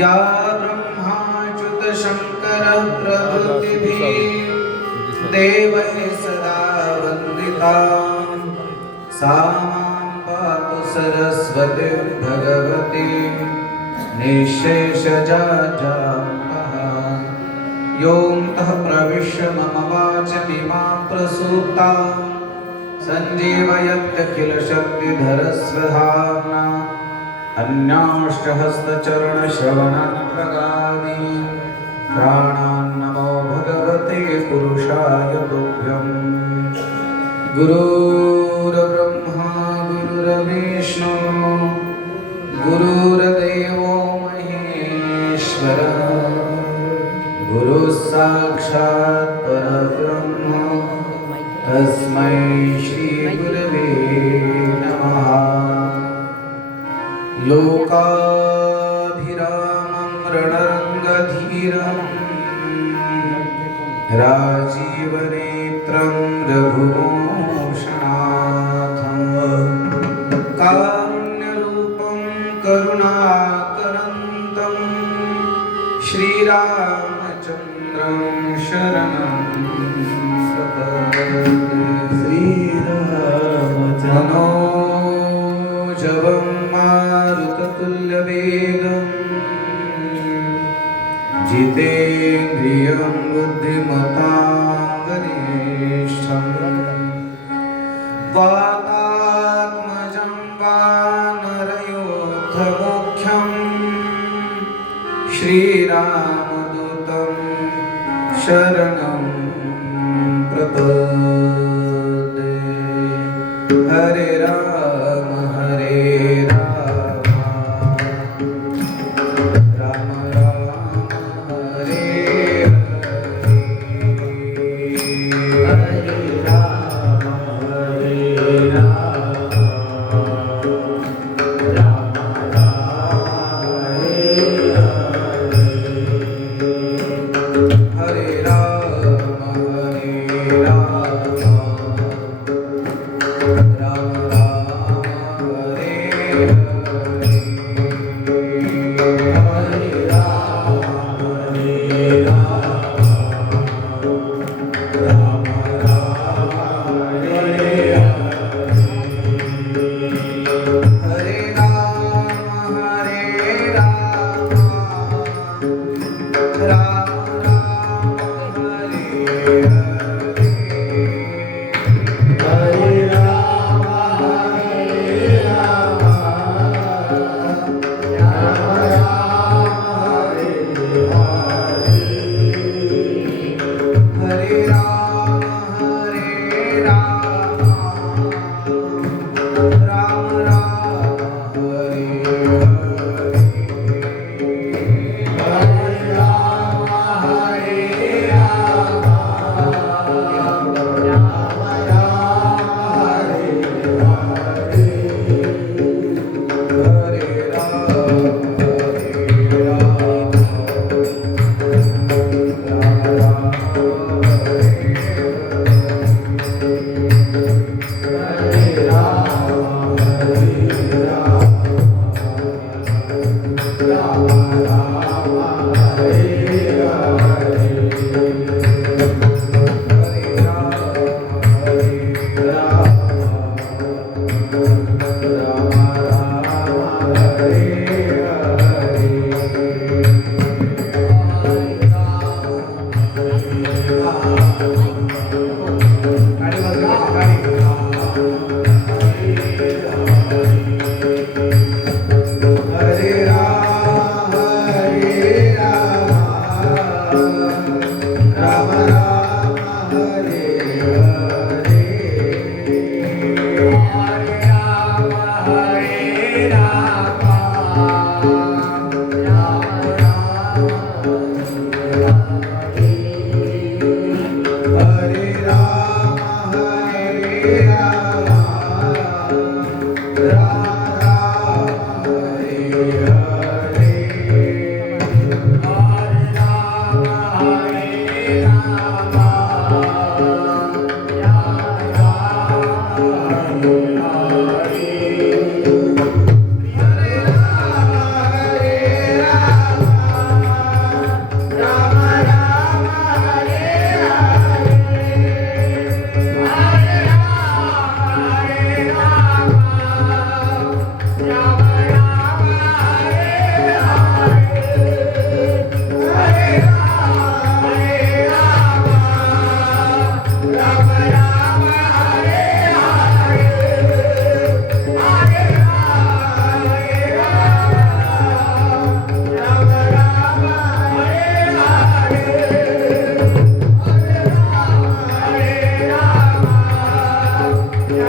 या ब्रह्माच्युतशङ्करः प्रभृतिभिः देवैः सदा वन्दिता। सा मां पातु सरस्वती भगवती। निःशेषजाजाम्बः योऽन्तः प्रविश्य मम वाचमिमां प्रसूता। सञ्जीवयत्यखिलशक्तिधरस्वधाम्ना अन्याष्टहस्तचरणश्रवणप्रगानि प्राणान्नमो भगवते पुरुषाय तुभ्यम्। गुरुर्ब्रह्मा गुरुरविष्णु गुरुर्देवो महेश्वर। गुरुः साक्षात् परब्रह्म। तस्मै श्री राजीवनेत्रं रघुभूषणाथं कारुण्यरूपं करुणाकरन्तं श्रीरामचन्द्रं शरणं। मनोजवं मारुततुल्यवेगम् जितेन्द्रियं बुद्धिमतां वरिष्ठम् वातात्मजं वानरयोद्धमुख्यं श्रीरामदूतं शरणं प्रपद्ये। हरे राम Buddha.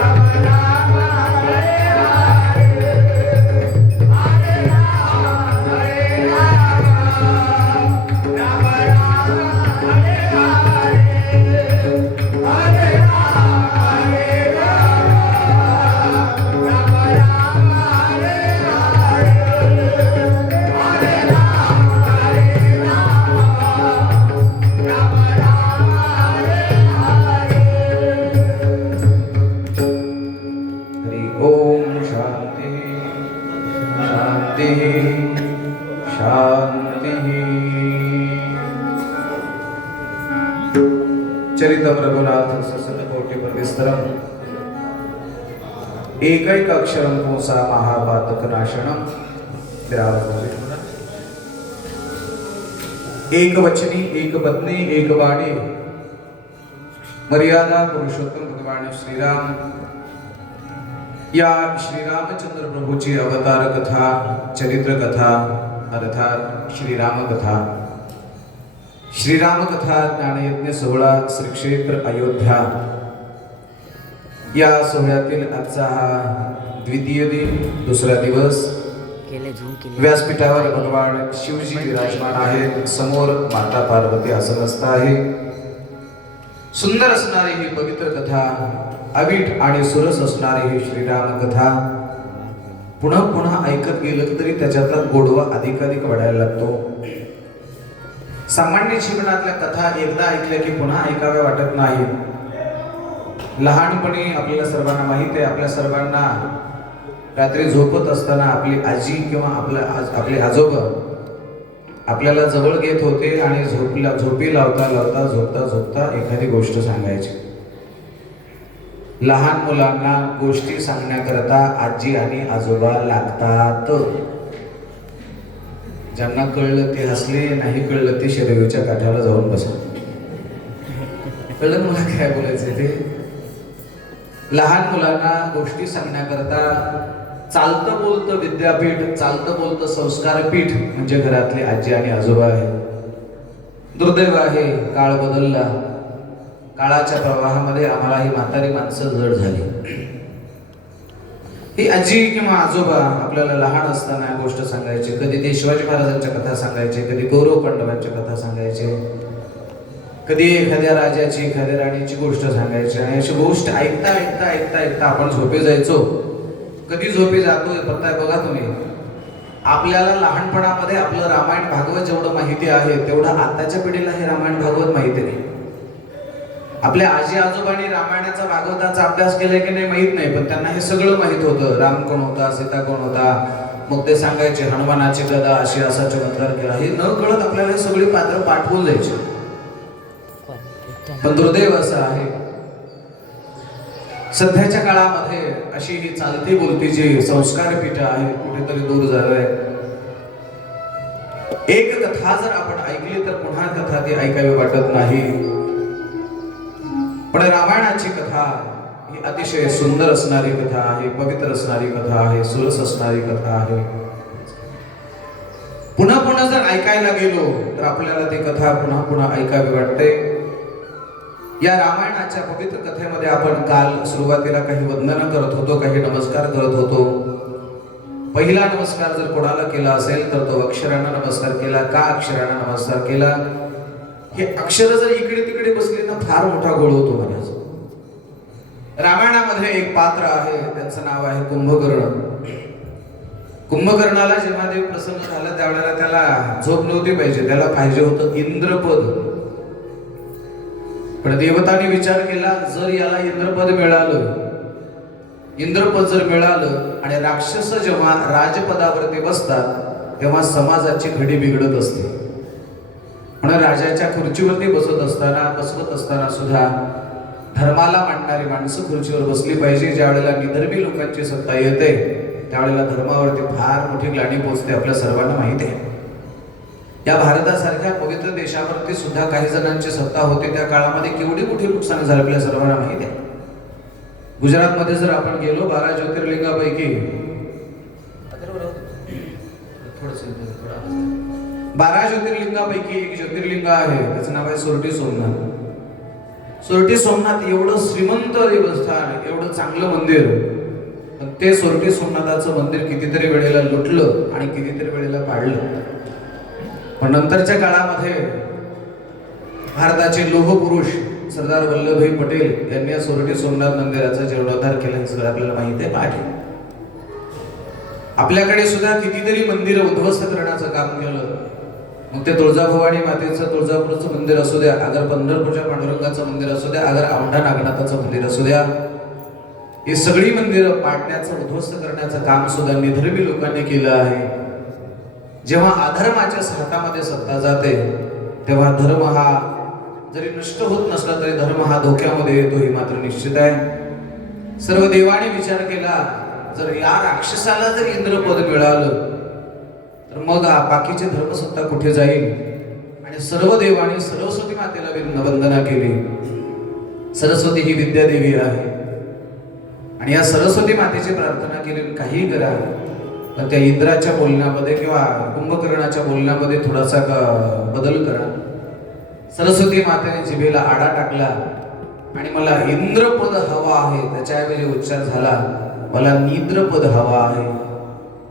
Rama Rama चरित रघुनाथ ससन कोटि पर विस्तरम। एकैक अक्षरम कोसा महापातक नाशनम एक वचनी एक पत्नी एक वाणी मर्यादा पुरुषोत्तम भगवान श्री राम या श्री रामचंद्र प्रभु जी अवतार कथा चरित्र कथा अर्थात श्री राम कथा श्रीराम कथा ज्ञानयज्ञ सोहळा श्री क्षेत्र अयोध्या. या सोहळ्यातील आजचा हा द्वितीय दिन दुसरा दिवस. व्यासपीठावर भगवान शिवजी विराजमान आहेत. समोर माता पार्वती आसनस्थ आहे. सुंदर असणारी ही पवित्र कथा अवीट आणि सुरस असणारी ही श्रीराम कथा पुन्हा पुन्हा ऐकत गेलं तरी त्याच्यातला गोडवा अधिकाधिक वाढायला लागतो. सामान्य जीवनातल्या कथा एकदा ऐकल्या की पुन्हा ऐकाव्या वाटत नाही. लहानपणी आपल्याला सर्वांना माहीत आहे आपल्या सर्वांना रात्री झोपत असताना आपली आजी किंवा आपल्या आज- आपले आजोबा आपल्याला जवळ घेत होते आणि झोपला झोपी लावता लावता झोपता झोपता एखादी गोष्ट सांगायची. लहान मुलांना गोष्टी सांगण्याकरता आजी आणि आजोबा लागतात. ज्यांना कळलं ते हसले नाही कळलं ते शरीराच्या काठाला जाऊन बसा कळलं मला काय बोलायचं ते? लहान मुलांना गोष्टी सांगण्याकरता चालतं बोलतं विद्यापीठ चालतं बोलतं संस्कारपीठ म्हणजे घरातले आजी आणि आजोबा आहे. दुर्दैव आहे काळ बदलला. काळाच्या प्रवाहामध्ये आम्हाला ही म्हातारी माणसं जड झाली. ही आजी किंवा आजोबा आपल्याला लहान असताना गोष्ट सांगायचे कधी ते शिवाजी महाराजांच्या कथा सांगायचे कधी गौरव पांडवांच्या कथा सांगायचे कधी एखाद्या राजाची एखाद्या राणीची गोष्ट सांगायची आणि अशी गोष्ट ऐकता ऐकता ऐकता ऐकता आपण झोपे जायचो. कधी झोपे जातोय पत्ता बघा तुम्ही. आपल्याला लहानपणामध्ये आपलं रामायण भागवत जेवढं माहिती आहे तेवढं आताच्या पिढीला हे रामायण भागवत माहिती नाही. आपल्या आजी आजोबांनी रामायणाचा भागवताचा अभ्यास केलाय की नाही माहीत नाही पण त्यांना हे सगळं माहीत होतं. राम कोण होता सीता कोण होता? मग ते सांगायचे हनुमानाची गदा अशी असा चमत्कार केला. हे न कळत आपल्याला सगळी पात्र पाठवून द्यायची. पण दुर्दैव असं आहे सध्याच्या काळामध्ये अशी ही चालती बोलती जी संस्कार पीठ आहे कुठेतरी दूर झालंय. एक कथा जर आपण ऐकली तर पुन्हा कथा ती ऐकावी वाटत नाही. पण रामायणाची कथा ही अतिशय सुंदर असणारी कथा आहे पवित्र असणारी कथा आहे सुरस असणारी कथा आहे. पुन्हा पुन्हा जर ऐकायला गेलो तर आपल्याला ती कथा पुन्हा पुन्हा ऐकावी वाटते. या रामायणाच्या पवित्र कथेमध्ये आपण काल सुरुवातीला काही वंदन करत होतो काही नमस्कार करत होतो. पहिला नमस्कार जर कोणाला केला असेल तर तो अक्षरांना नमस्कार केला का अक्षरानं नमस्कार केला? हे अक्षर जर इकडे तिकडे बसलेला फार मोठा गोळ होतो म्हणायचं. रामायणामध्ये एक पात्र आहे त्यांचं नाव आहे कुंभकर्ण. कुंभकर्णाला जेव्हा देव प्रसन्न झाला त्यावेळेला त्याला झोप नव्हती पाहिजे त्याला पाहिजे होतं इंद्रपद. पण देवताने विचार केला जर याला इंद्रपद मिळालं इंद्रपद जर मिळालं आणि राक्षस जेव्हा राजपदावरती बसतात तेव्हा समाजाची घडी बिघडत असते. म्हणून राजाच्या खुर्चीवरती बसत असताना बसवत असताना सुद्धा धर्माला मांडणारी माणसं खुर्चीवर बसली पाहिजे. ज्या वेळेला निधर्मी लोकांची सत्ता येते त्यावेळेला धर्मावरती फार मोठी ग्लानी पोचते आपल्या सर्वांना माहिती आहे. या भारतासारख्या पवित्र देशावरती सुद्धा काही जणांची सत्ता होती. त्या काळामध्ये केवढी मोठी नुकसान झालं आपल्या सर्वांना माहिती आहे. गुजरातमध्ये जर आपण गेलो बारा ज्योतिर्लिंगापैकी बारा ज्योतिर्लिंगापैकी एक ज्योतिर्लिंग आहे. त्याचं नाव आहे सोरटी सोमनाथ. सोरटी सोमनाथ एवढं श्रीमंत देवस्थान एवढं चांगलं मंदिर. पण ते सोरटी सोमनाथाचं मंदिर कितीतरी वेळेला लुटलं आणि कितीतरी वेळेला पाडलं. पण नंतरच्या काळामध्ये भारताचे लोहपुरुष सरदार वल्लभभाई पटेल यांनी या सोरटी सोमनाथ मंदिराचा जीर्णोद्धार केला हे सगळं आपल्याला माहिती आहे पाठी आपल्याकडे सुद्धा कितीतरी मंदिर उद्ध्वस्त करण्याचं काम केलं. मग ते तुळजाभवानी मातेचं तुळजापूरचं मंदिर असू द्या अगर पंढरपूरच्या पांडुरंगाचं मंदिर असू द्या अगर औंढा नागनाथाचं मंदिर असू द्या ही सगळी मंदिरं पाडण्याचं उद्ध्वस्त करण्याचं काम सुद्धा निधर्मी लोकांनी केलं आहे. जेव्हा अधर्माच्या हातामध्ये सत्ता जाते तेव्हा धर्म हा जरी नष्ट होत नसला तरी धर्म हा धोक्यामध्ये येतो हे मात्र निश्चित आहे. सर्व देवाने विचार केला जर या राक्षसाला जर इंद्रपद मिळालं तर मग बाकीचे धर्मसत्ता कुठे जाईल? आणि सर्व देवाने सरस्वती मातेला वंदना केली. सरस्वती ही विद्यादेवी आहे. आणि या सरस्वती मातेची प्रार्थना केली काही करा. पण त्या इंद्राच्या बोलण्यामध्ये किंवा कुंभकर्णाच्या बोलण्यामध्ये थोडासा बदल करा. सरस्वती मातेने जिभेला आडा टाकला. आणि मला इंद्रपद हवा आहे. त्याच्याऐवजी उच्चार झाला. मला निद्रपद हवा आहे.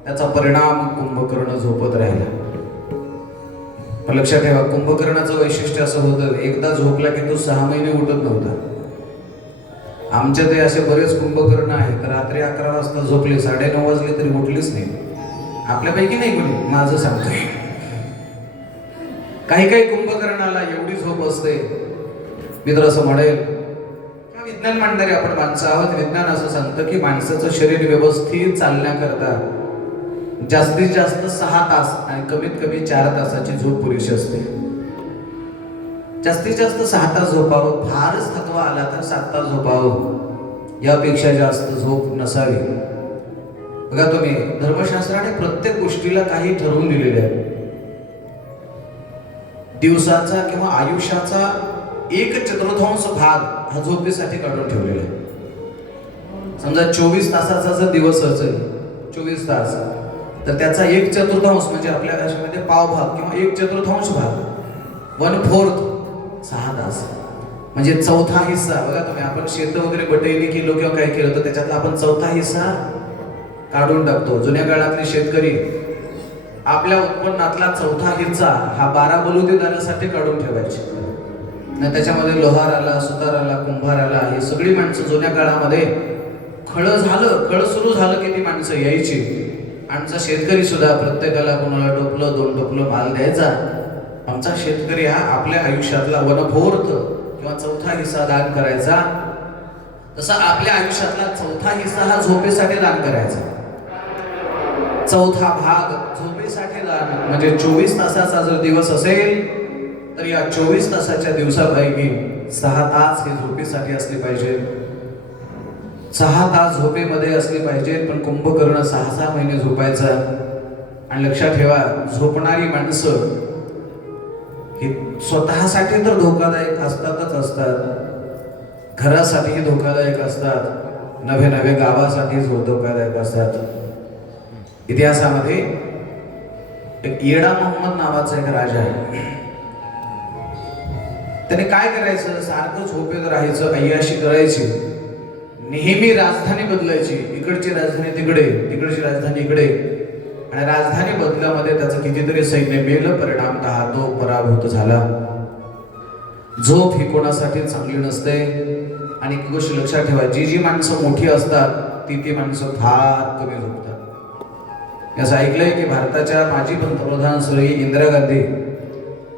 त्याचा परिणाम कुंभकर्ण झोपत राहिला. पण लक्षात ठेवा कुंभकर्णाचं वैशिष्ट्य असं होतं एकदा झोपला की तो सहा महिने उठत नव्हता. आमच्या ते असे बरेच कुंभकर्ण आहेत रात्री अकरा वाजता झोपले साडे नऊ वाजले तरी उठलेच नाही. आपल्यापैकी नाही कोणी माझं सांगतोय. काही काही कुंभकर्णाला एवढी झोप असते. मी तर असं म्हणेल विज्ञान मांडणारे आपण माणसं आहोत? विज्ञान असं सांगतं की माणसाचं शरीर व्यवस्थित चालण्याकरता जास्तीत जास्त सहा तास आणि कमीत कमी चार तासाची झोप पुरेशी असते. जास्तीत जास्त सहा तास झोपावं फारच थकवा आला तर सात तास झोपावं. यापेक्षा जास्त झोप नसावी. बघा तुम्ही धर्मशास्त्राने प्रत्येक गोष्टीला काही ठरवून दिलेले आहे. दिवसाचा किंवा आयुष्याचा एक चतुर्थांश भाग हा झोपेसाठी काढून ठेवलेला आहे. समजा चोवीस तासाचा जर दिवस असेल चोवीस तास. तर त्याचा एक चतुर्थांश म्हणजे आपल्या भाषेमध्ये पाव भाग किंवा एक चतुर्थांश भाग. वन फोर्थ सहा तास. म्हणजे चौथा हिस्सा. बघा तुम्ही आपण शेत वगैरे बटईने केलो किंवा काय केलं तर त्याच्यातला आपण चौथा हिस्सा काढून टाकतो. जुन्या काळातले शेतकरी आपल्या उत्पन्नातला चौथा हिस्सा हा बारा बलुतेदारासाठी काढून ठेवायचे. न त्याच्यामध्ये लोहार आला सुतार आला कुंभार आला ही सगळी माणसं जुन्या काळामध्ये खळ झालं खळ सुरू झालं की ती माणसं यायची. आमचा शेतकरी सुद्धा प्रत्येकाला कोणाला टोपलं दोन टोपलं माल द्यायचा. आमचा शेतकरी हा आपल्या आयुष्यातला वनभोर्त किंवा चौथा हिस्सा दान करायचा. तसा आपल्या आयुष्यातला चौथा हिस्सा हा झोपेसाठी दान करायचा. चौथा भाग झोपेसाठी दान म्हणजे चोवीस तासाचा जर दिवस असेल तर या चोवीस तासाच्या दिवसापैकी सहा तास हे झोपेसाठी असले पाहिजे सहा तास झोपेमध्ये असले पाहिजेत पण कुंभकर्ण सहा सहा महिने झोपायचा. आणि लक्षात ठेवा झोपणारी माणसं ही स्वतःसाठी तर धोकादायक असतातच असतात. घरासाठीही धोकादायक असतात. नव्या नव्या गावासाठी धोकादायक असतात. इतिहासामध्ये एक येडा मोहम्मद नावाचा एक राजा आहे. त्याने काय करायचं? सारखं झोपेत राहायचं अय्याशी करायची. नेहमी राजधानी बदलायची. इकडची राजधानी तिकडे तिकडची राजधानी इकडे. आणि राजधानी बदलामध्ये त्याचं कितीतरी सैन्य मेलं परिणामतः तो पराभूत झाला. झोप ही कोणासाठी चांगली नसते. आणि एक गोष्ट लक्षात ठेवा जी जी माणसं मोठी असतात ती ती माणसं फार कमी झोपतात. असं ऐकलंय की भारताच्या माजी पंतप्रधान श्री इंदिरा गांधी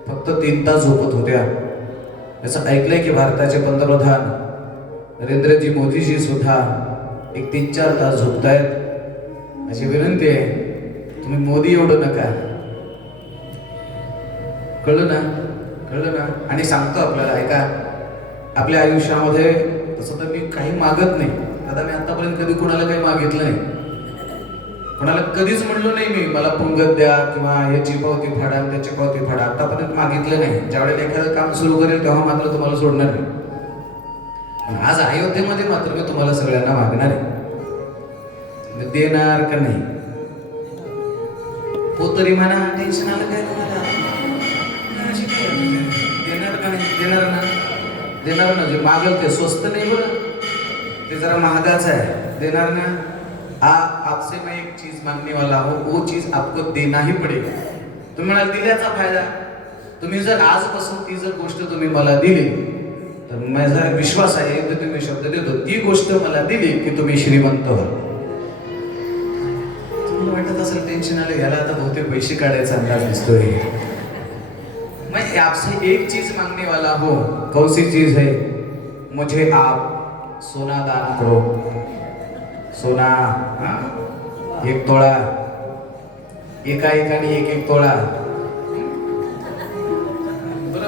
फक्त तीन तास झोपत होत्या. याचं ऐकलंय की भारताचे पंतप्रधान नरेंद्रजी मोदीजी सुद्धा एक तीन चार तास झोपतायत. अशी विनंती आहे. तुम्ही मोदी एवढं नका. कळलं ना? कळलं ना? आणि सांगतो आपल्याला ऐका. आपल्या आयुष्यामध्ये तसं तर मी काही मागत नाही. आता मी आतापर्यंत कधी कुणाला काही मागितलं नाही. कोणाला कधीच म्हणलो नाही मी मला पुंगत द्या किंवा याची पावती फाडा त्याची पावती फाडा. आतापर्यंत मागितलं नाही. ज्यावेळेला एखादं काम सुरू करेल तेव्हा मात्र तुम्हाला सोडणार नाही. आज अयोध्येमध्ये मात्र मी तुम्हाला सगळ्यांना मागणार आहे. म्हणजे देणार का नाही? हो तरी म्हणा टेन्शन आलं काय तुम्हाला? देणार का नाही? देणार ना. देणार ना. जे मागल ते स्वस्त नाही बरं. ते जरा महागाच आहे. देणार ना. आ आपसे मैं एक चीज मांगने वाला हो. वो चीज आपको देना ही पडेगा. तुम्ही म्हणाल दिल्याचा फायदा. तुम्ही जर आजपासून ती जर गोष्ट तुम्ही मला दिली तर माझा विश्वास आहे तर तुम्ही शब्द देतो ती गोष्ट मला दिली की तुम्ही श्रीमंत व्हाल तुम्हाला वाटत असेल टेन्शन आलं याला आता बहुतेक पैसे काढायचा अंदाज दिसतोय. मैं आपसे एक चीज मांगने वाला हूँ हो, कौन सी चीज है मुझे आप सोना दान करो. सोना हा? एक तोड़ा एका एकाने एक एक तोळा.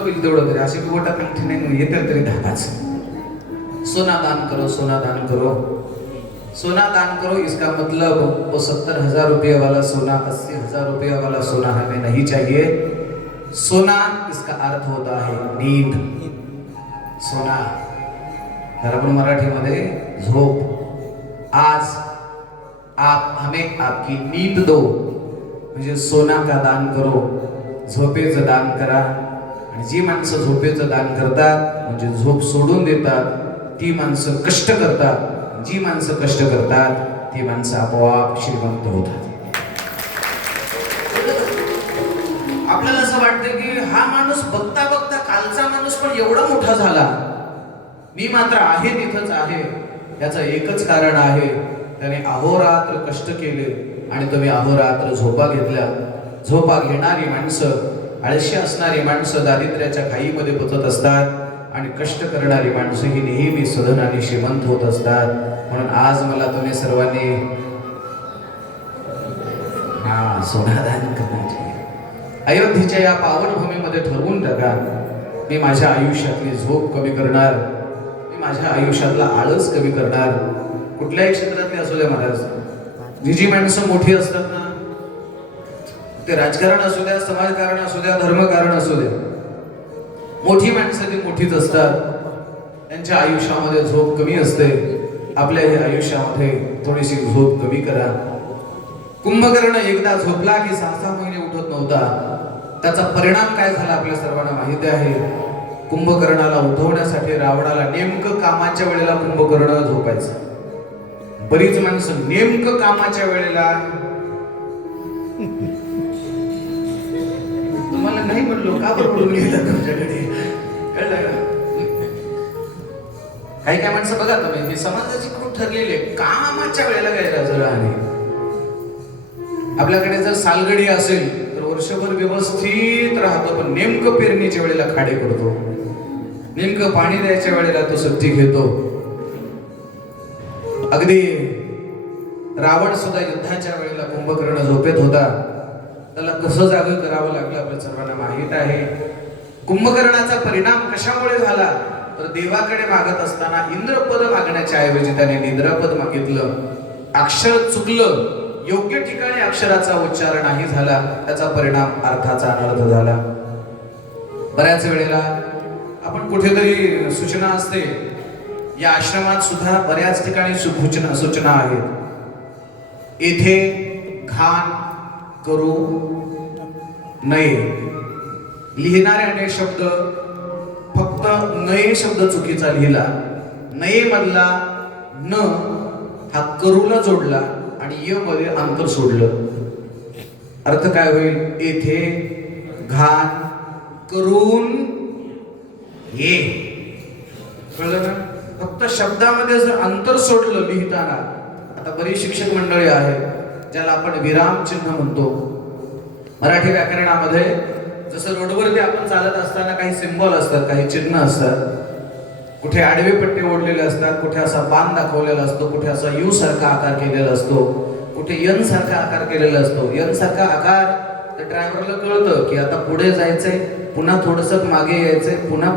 होईल तेवढं तरी असे बोटात अंगठी नाही येतील तरी दहाच सोना दान करो सोना दान करो. सोना दान करो इसका मतलब वो सत्तर हजार रुपये वाला सोना अस्सी हजार रुपये वाला सोना हमें नहीं चाहिए। सोना इसका अर्थ होता है नींद। सोना तर आपण मराठीमध्ये झोप। आज आप हमें आपकी नींद दो। म्हणजे सोना का दान करो झोपेचं दान करा। आणि जी माणसं झोपेचं दान करतात म्हणजे झोप सोडून देतात ती माणसं कष्ट करतात. जी माणसं कष्ट करतात ती माणसं आपोआप श्रीमंत होतात. आपल्याला असं वाटतं की हा माणूस बघता बघता कालचा माणूस पण एवढा मोठा झाला. मी मात्र आहे तिथंच आहे. याचं एकच कारण आहे त्याने अहोरात्र कष्ट केले आणि तुम्ही अहोरात्र झोपा घेतल्या. झोपा घेणारी माणसं आळशी असणारी माणसं दारिद्र्याच्या खाईमध्ये पोचत असतात आणि कष्ट करणारी माणसं ही नेहमी सधन आणि श्रीमंत होत असतात. म्हणून आज मला तुम्ही सर्वांनी हा सोनादान करण्याचे. अयोध्येच्या या पावनभूमीमध्ये ठरवून टाका. मी माझ्या आयुष्यातली झोप कमी करणार. मी माझ्या आयुष्यातला आळस कमी करणार. कुठल्याही क्षेत्रातले असू दे महाराज. जी जी माणसं मोठी असतात ना ते राजकारण असू द्या समाजकारण असू द्या धर्मकारण असू द्या. मोठी माणसं ती मोठीच असतात. त्यांच्या आयुष्यामध्ये झोप कमी असते. आपल्या आपल्याही आयुष्यामध्ये थोडीशी झोप कमी करा. कुंभकर्ण एकदा झोपला की सहा सहा महिने उठत नव्हता. त्याचा परिणाम काय झाला आपल्या सर्वांना माहिती आहे? कुंभकर्णाला उठवण्यासाठी रावणाला नेमकं कामाच्या वेळेला कुंभकर्ण झोपायचं. बरीच माणसं नेमकं कामाच्या वेळेला तुम्हाला नाही म्हणलो का बरं पडून गेलं तुमच्याकडे कळलं का? काही काय माणसं बघा तुम्ही मी समाजाची खूप ठरलेली आहे. कामाच्या वेळेला गैरहजर आहे. आपल्याकडे जर सालगडी असेल तर वर्षभर व्यवस्थित राहतो पण नेमकं पेरणीच्या वेळेला खाडे करतो. नेमकं पाणी द्यायच्या वेळेला तो सुट्टी घेतो. अगदी रावण सुद्धा युद्धाच्या वेळेला कुंभकर्ण झोपेत होता. त्याला कसं जाग करावं लागलं आपल्या सर्वांना माहीत आहे. कुंभकर्णाचा परिणाम कशामुळे झाला? तर देवाकडे मागत असताना इंद्रपद मागण्याच्या ऐवजी त्याने निद्रापद मागितलं. अक्षर चुकलं. योग्य ठिकाणी अक्षराचा उच्चार नाही झाला. त्याचा परिणाम अर्थाचा अनर्थ झाला. बऱ्याच वेळेला आपण कुठेतरी सूचना असते. या आश्रमात सुद्धा बऱ्याच ठिकाणी सूचना सूचना आहेत. येथे घाण करू नये. लिहिणाऱ्याने शब्द फक्त नये शब्द चुकीचा लिहिला. नये मधला न हा करूला जोडला आणि य मध्ये अंतर सोडलं. अर्थ काय होईल? येथे घाण करून ये कळलं ना? फक्त शब्दामध्ये जर अंतर सोडलं लिहिताना आता बरी शिक्षक मंडळी आहेत ज्याला आपण विराम चिन्ह म्हणतो. मराठी व्याकरणामध्ये जसं रोडवरती आपण चालत असताना काही सिम्बॉल असतात काही चिन्ह असतात कुठे आडवे पट्टे ओढलेले असतात कुठे असा बाण दाखवलेला असतो कुठे असा यू सारखा आकार केलेला असतो कुठे यन सारखा आकार केलेला असतो. यन सारखा आकार त्या ड्रायव्हरला कळतं की आता पुढे जायचंय पुन्हा थोडस मागे यायचंय पुन्हा